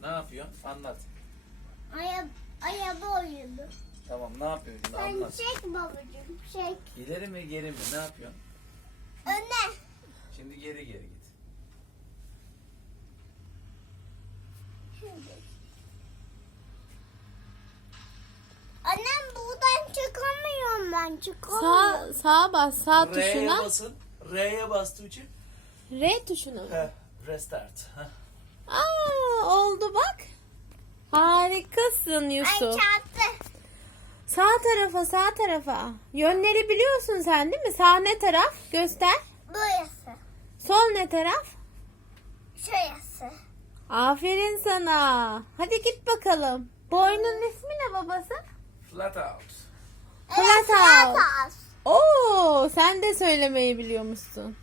Ne yapıyorsun? Anlat. Aya, araba oyunu. Tamam ne yapıyorsun? Sen Anlat. çek babacığım çek. İleri mi geri mi? Ne yapıyorsun? Öne. Şimdi geri geri git. Annem buradan çıkamıyorum ben Sağ, çıkamıyorum. sağa bas. Sağ R'ye tuşuna. basın. R'ye bas Tuğçe. R tuşuna. mı? Heh, restart. Heh. Aa, oldu bak. Harikasın Ay Yusuf. çarptı. Sağ tarafa, sağ tarafa. Yönleri biliyorsun sen değil mi? Sağ ne taraf? Göster. Burası. Sol ne taraf? Şurası. Aferin sana. Hadi git bakalım. Bu oyunun ismi ne babası? Flat out. Flat flat out. out. Oo, sen de söylemeyi biliyormuşsun.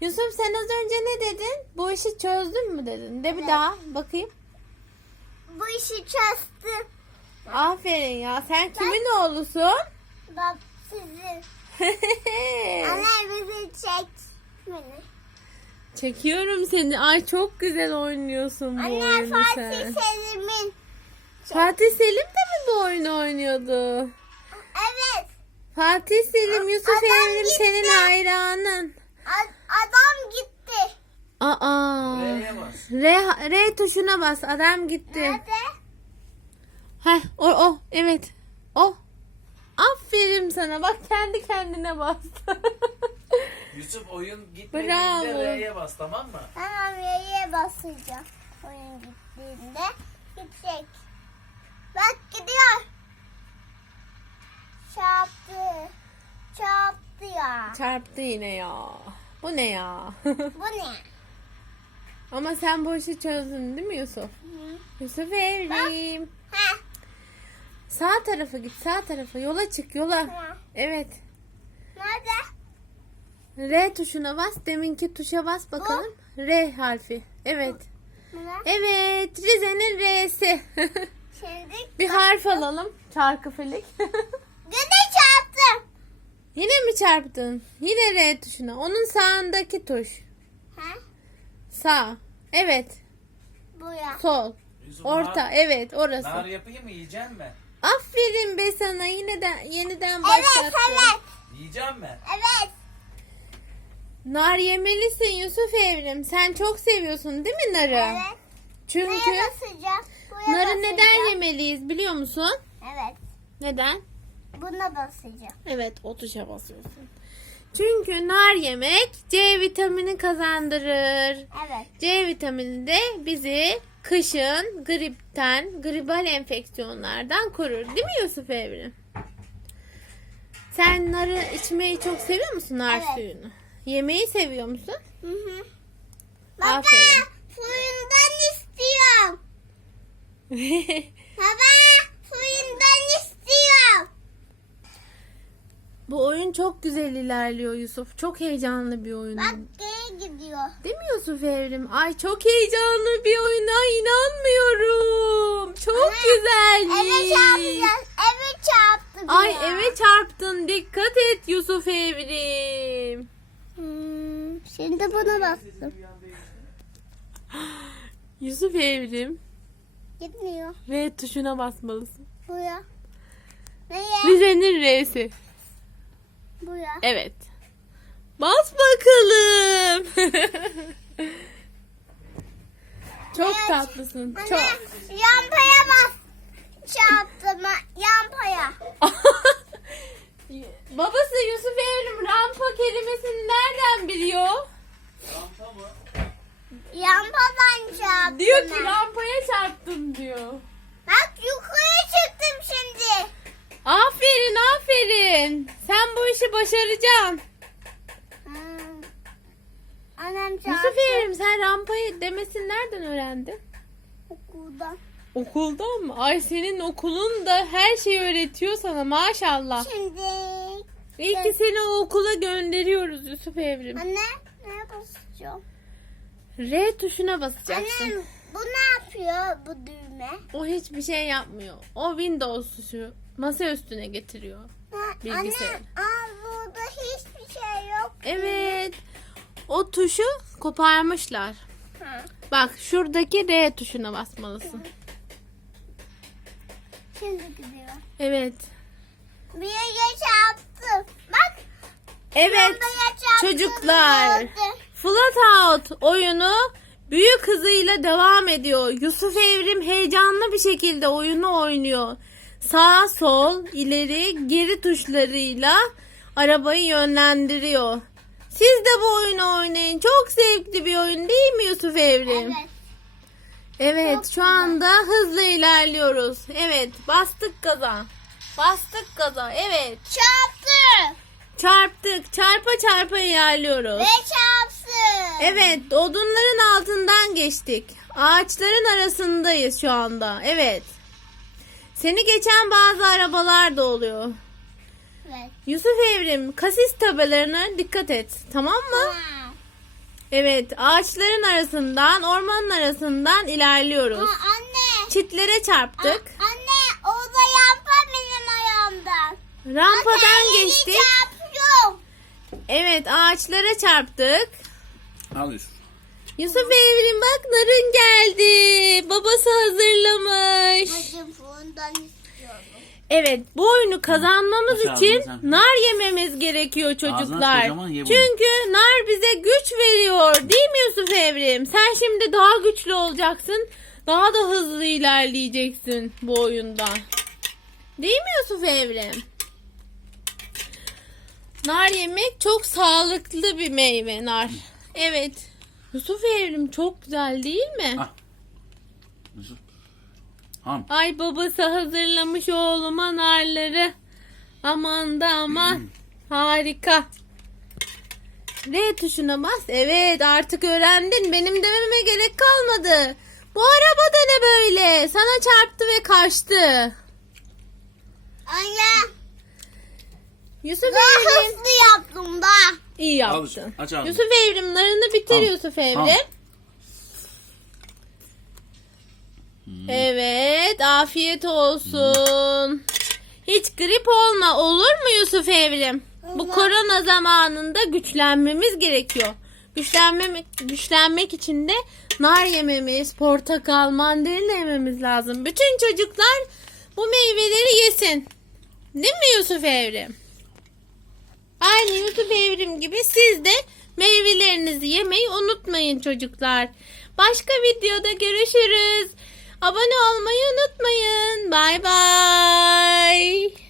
Yusuf sen az önce ne dedin? Bu işi çözdün mü dedin? De bir Evet. daha bakayım. Bu işi çözdüm. Aferin ya. Sen kimin oğlusun? Bak sizin. Anne bizi çek. Beni. Çekiyorum seni. Ay çok güzel oynuyorsun bu Anne oyunu Fatih sen. Selim'in. Fatih Selim de mi bu oyunu oynuyordu? Evet. Fatih Selim, Yusuf Adam gitti. senin hayranın. A- adam gitti. Aa. R'ye bas. R, R tuşuna bas. Adam gitti. Nerede? Heh, o, o. Evet. O. Aferin sana. Bak kendi kendine bastı. Yusuf oyun Bravo. gitmediğinde R'ye bas tamam mı? Tamam yere basacağım. Oyun gittiğinde gidecek. Bak gidiyor. Çarptı. Çarptı ya. Çarptı yine ya. Bu ne ya? Bu ne? Ama sen bu işi çözdün değil mi Yusuf? Hı. Yusuf Evrim. Sağ tarafa git sağ tarafa. Yola çık yola. Ha. Evet. Nerede? R tuşuna bas. Deminki tuşa bas bakalım. R harfi. Evet. Evet. Rize'nin R'si. Bir harf alalım. Çarkı felek. gene çarptım. Yine mi çarptın? Yine R tuşuna. Onun sağındaki tuş. Sağ. Evet. Buraya. Sol. Yusuf, Orta. Nar, Evet orası. nar yapayım mı? Yiyecek mi? Aferin be sana. Yeniden, yeniden Evet başlattın. evet. Yiyecek mi? Evet. Nar yemelisin Yusuf Evrim. Sen çok seviyorsun değil mi narı? Evet. Çünkü Buraya basacağım. Buraya narı basacağım. neden yemeliyiz biliyor musun? Evet. Neden? Buna basacağım. Evet o tuşa basıyorsun. Çünkü nar yemek C vitamini kazandırır. Evet. C vitamini de bizi kışın gripten, gribal enfeksiyonlardan korur. Değil mi Yusuf Evrim? Sen narı içmeyi çok seviyor musun nar Evet. suyunu? Yemeği seviyor musun? Hı hı. Baba Aferin. suyundan istiyorum. Baba suyundan istiyorum. Bu oyun çok güzel ilerliyor Yusuf. Çok heyecanlı bir oyun. Bak geri gidiyor. Değil mi Yusuf Evrim? Ay çok heyecanlı bir oyuna inanmıyorum. Çok Anne, güzelmiş. Eve çarpacağız. Eve çarptı Ay ya. eve çarptın. Dikkat et Yusuf Evrim. Hmm, şimdi buna bastım. Yusuf Evrim. Gitmiyor. R tuşuna basmalısın. Buraya. Neye? Rize'nin R'si. Buraya. Evet. Bas bakalım. Çok Evet. tatlısın. Anne Çok. yampaya bas. Çarptım ha, yampaya. Babası Yusuf Evrim rampa kelimesini nereden biliyor? Rampa mı? Yampadan çarptım. Diyor ki ha. rampaya çarptım diyor. Bak yukarı çıktım şimdi. Aferin aferin. Sen bu işi başaracaksın. Hmm. Annem çarptı. Yusuf Evrim sen rampayı demesini nereden öğrendin? Okuldan. Okuldan mı? Ay senin okulun da her şeyi öğretiyor sana maşallah. Şimdi. İyi ki seni o okula gönderiyoruz Yusuf Evrim. Anne neye basacağım? R tuşuna basacaksın. Annem bu ne yapıyor bu düğme? O hiçbir şey yapmıyor. O Windows tuşu masa üstüne getiriyor. Bilgisayar. Anne aa, burada hiçbir şey yok. Evet. O tuşu koparmışlar. Hı. Bak şuradaki R tuşuna basmalısın. Şimdi gidiyor. Evet. Bir yere çarptı. Bak. Evet. Çocuklar. Flat Out oyunu büyük hızıyla devam ediyor. Yusuf Evrim heyecanlı bir şekilde oyunu oynuyor. Sağ, sol, ileri, geri tuşlarıyla arabayı yönlendiriyor. Siz de bu oyunu oynayın. Çok zevkli bir oyun değil mi Yusuf Evrim? Evet. Evet, Çok şu güzel. anda hızlı ilerliyoruz. Evet, bastık gaza. Bastık gaza. Evet. Çarptı. Çarptık. Çarpa çarpa ilerliyoruz. Ve. Evet, odunların altından geçtik. Ağaçların arasındayız şu anda. Evet. Seni geçen bazı arabalar da oluyor. Evet. Yusuf Evrim, kasis tabelalarına dikkat et. Tamam mı? Ha. Evet, ağaçların arasından, ormanın arasından ilerliyoruz. Ha, anne. Çitlere çarptık. A- anne orada yapma benim ayağımdan. Rampadan Anne, geçtik. Evet, ağaçlara çarptık. Al Yusuf. Yusuf Evrim bak narın geldi. Babası hazırlamış. Hacım bundan istiyorum. Evet bu oyunu kazanmamız Aç ağzını için sen. nar yememiz gerekiyor çocuklar. Çünkü nar bize güç veriyor değil mi Yusuf Evrim? Sen şimdi daha güçlü olacaksın. Daha da hızlı ilerleyeceksin bu oyunda. Değil mi Yusuf Evrim? Nar yemek çok sağlıklı bir meyve nar. Evet. Yusuf Evrim çok güzel değil mi? Ah. Yusuf. Ham. Ay babası hazırlamış oğluma narları. Aman da aman. Harika. R tuşuna bas. Evet artık öğrendin. Benim dememe gerek kalmadı. Bu araba da ne böyle? Sana çarptı ve kaçtı. Anne. Yusuf Daha Evrim. hızlı yaptım da. İyi yaptın. Yusuf, aç ağzını. Yusuf Evrim narını bitir Al. Yusuf Evrim. Al. Evet afiyet olsun. Hiç grip olma olur mu Yusuf Evrim? Bu korona zamanında güçlenmemiz gerekiyor. Güçlenmemek, güçlenmek için de nar yememiz, portakal, mandalina yememiz lazım. Bütün çocuklar bu meyveleri yesin. Değil mi Yusuf Evrim? Aynı Yusuf Evrim gibi siz de meyvelerinizi yemeyi unutmayın çocuklar. Başka videoda görüşürüz. Abone olmayı unutmayın. Bay bay.